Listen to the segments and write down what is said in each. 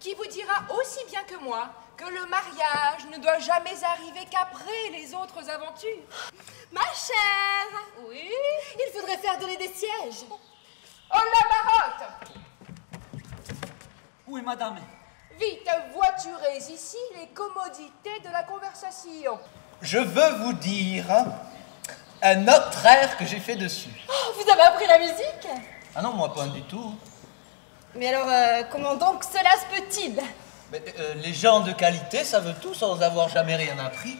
qui vous dira aussi bien que moi que le mariage ne doit jamais arriver qu'après les autres aventures. Ma chère! Oui? Il faudrait faire donner des sièges. Oh la marotte! Où est madame? Vite, voiturez ici les commodités de la conversation. Je veux vous dire un autre air que j'ai fait dessus. Oh, vous avez appris la musique? Ah non, moi pas du tout. Mais alors, comment donc cela se peut-il? Mais, les gens de qualité savent tout sans avoir jamais rien appris.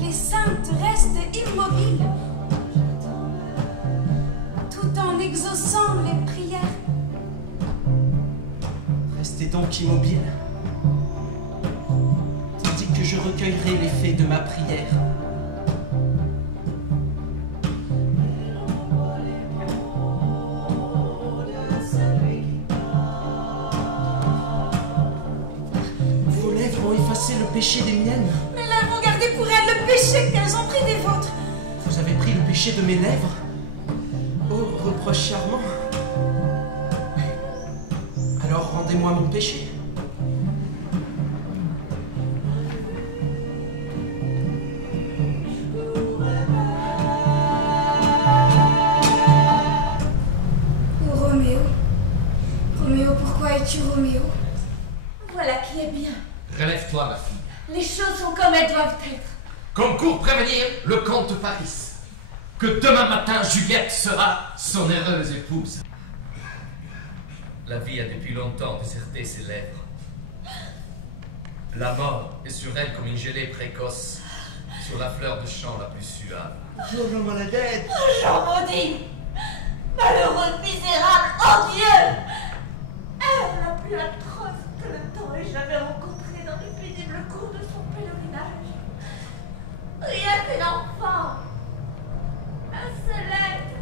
Les saintes restent immobiles, tout en exaucant les prières. Restez donc immobile, tandis que je recueillerai l'effet de ma prière. Vos lèvres ont effacé le péché des miennes. Mais elles vont garder pour elles le péché qu'elles ont pris des vôtres. Vous avez pris le péché de mes lèvres? Oh, reproche charmant. Alors rendez-moi mon péché. Oh, Roméo. Roméo, pourquoi es-tu Roméo? Voilà qui est bien. Relève-toi, ma fille. Les choses sont comme elles doivent être. Qu'on court prévenir le comte Paris que demain matin Juliette sera son heureuse épouse. La vie a depuis longtemps déserté ses lèvres. La mort est sur elle comme une gelée précoce sur la fleur de champ la plus suave. Jean Maladette. Jean maudit! Malheureux, misérable, odieux! Elle la plus atroce que le temps ait jamais rencontrée dans les pénibles cours de son pèlerinage. Rien que l'enfant! Un seul être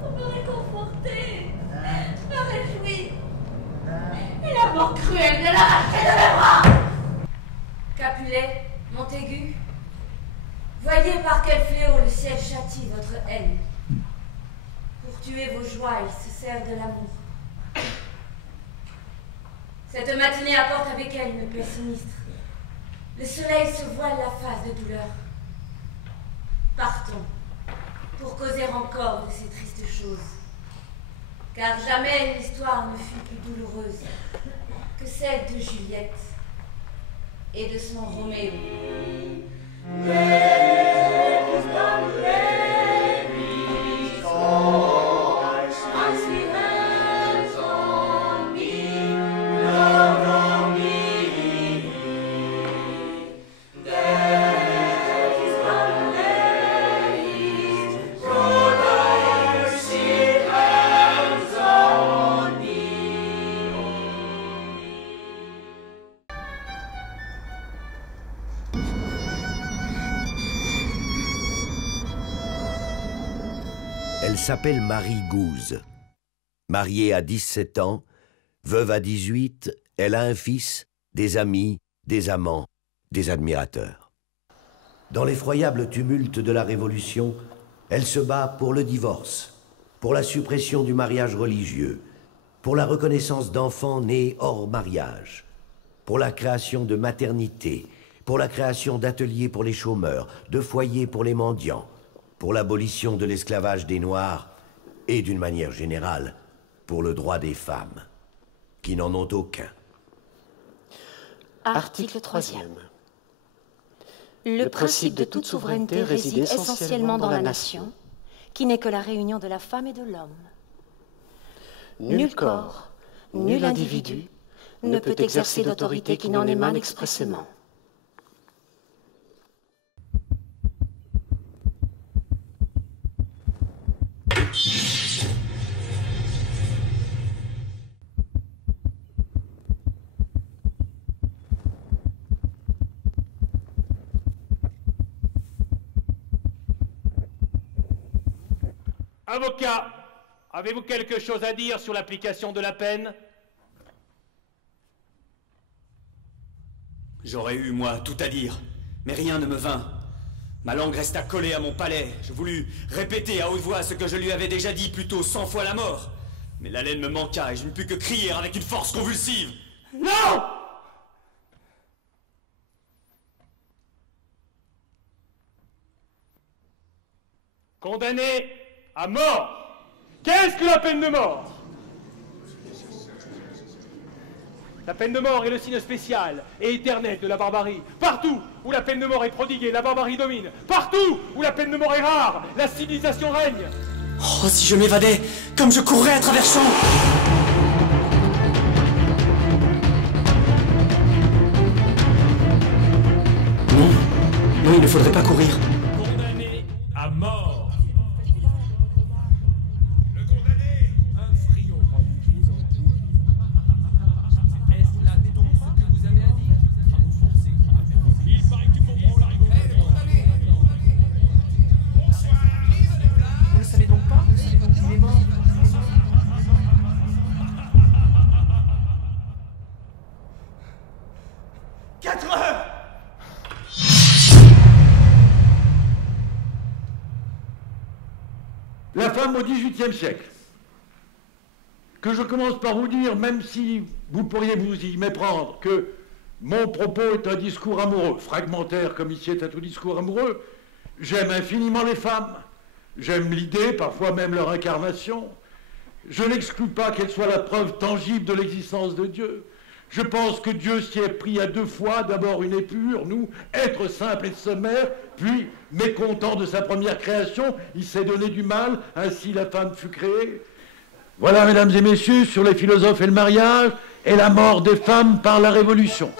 pour me réconforter, me réjouir. Et la mort cruelle de l'arracher de mes bras! Capulet, Montaigu, voyez par quel fléau le ciel châtie votre haine. Pour tuer vos joies, il se sert de l'amour. Cette matinée apporte avec elle une paix sinistre. Le soleil se voile la face de douleur. Partons, pour causer encore de ces tristes choses. Car jamais l'histoire ne fut plus douloureuse que celle de Juliette et de son Roméo. Elle s'appelle Marie Gouze. Mariée à 17 ans, veuve à 18, elle a un fils, des amis, des amants, des admirateurs. Dans l'effroyable tumulte de la Révolution, elle se bat pour le divorce, pour la suppression du mariage religieux, pour la reconnaissance d'enfants nés hors mariage, pour la création de maternités, pour la création d'ateliers pour les chômeurs, de foyers pour les mendiants, pour l'abolition de l'esclavage des Noirs et, d'une manière générale, pour le droit des femmes, qui n'en ont aucun. Article 3e. Le principe de toute souveraineté réside essentiellement dans la nation, qui n'est que la réunion de la femme et de l'homme. Nul corps, nul individu ne peut exercer d'autorité qui n'en émane expressément. Avocat, avez-vous quelque chose à dire sur l'application de la peine? J'aurais eu, moi, tout à dire, mais rien ne me vint. Ma langue resta collée à mon palais. Je voulus répéter à haute voix ce que je lui avais déjà dit, plutôt 100 fois la mort. Mais l'haleine me manqua et je ne pus que crier avec une force convulsive. Non! Condamné à mort. Qu'est-ce que la peine de mort? La peine de mort est le signe spécial et éternel de la barbarie. Partout où la peine de mort est prodiguée, la barbarie domine. Partout où la peine de mort est rare, la civilisation règne. Oh, si je m'évadais, comme je courrais à travers champs. Non, non, il ne faudrait pas courir. Condamné à mort. La femme au XVIIIe siècle. Que je commence par vous dire, même si vous pourriez vous y méprendre, que mon propos est un discours amoureux, fragmentaire comme ici est à tout discours amoureux. J'aime infiniment les femmes, j'aime l'idée, parfois même leur incarnation. Je n'exclus pas qu'elle soit la preuve tangible de l'existence de Dieu. Je pense que Dieu s'y est pris à deux fois, d'abord une épure, nous, être simple et sommaire, puis, mécontent de sa première création, il s'est donné du mal, ainsi la femme fut créée. Voilà, mesdames et messieurs, sur les philosophes et le mariage, et la mort des femmes par la Révolution.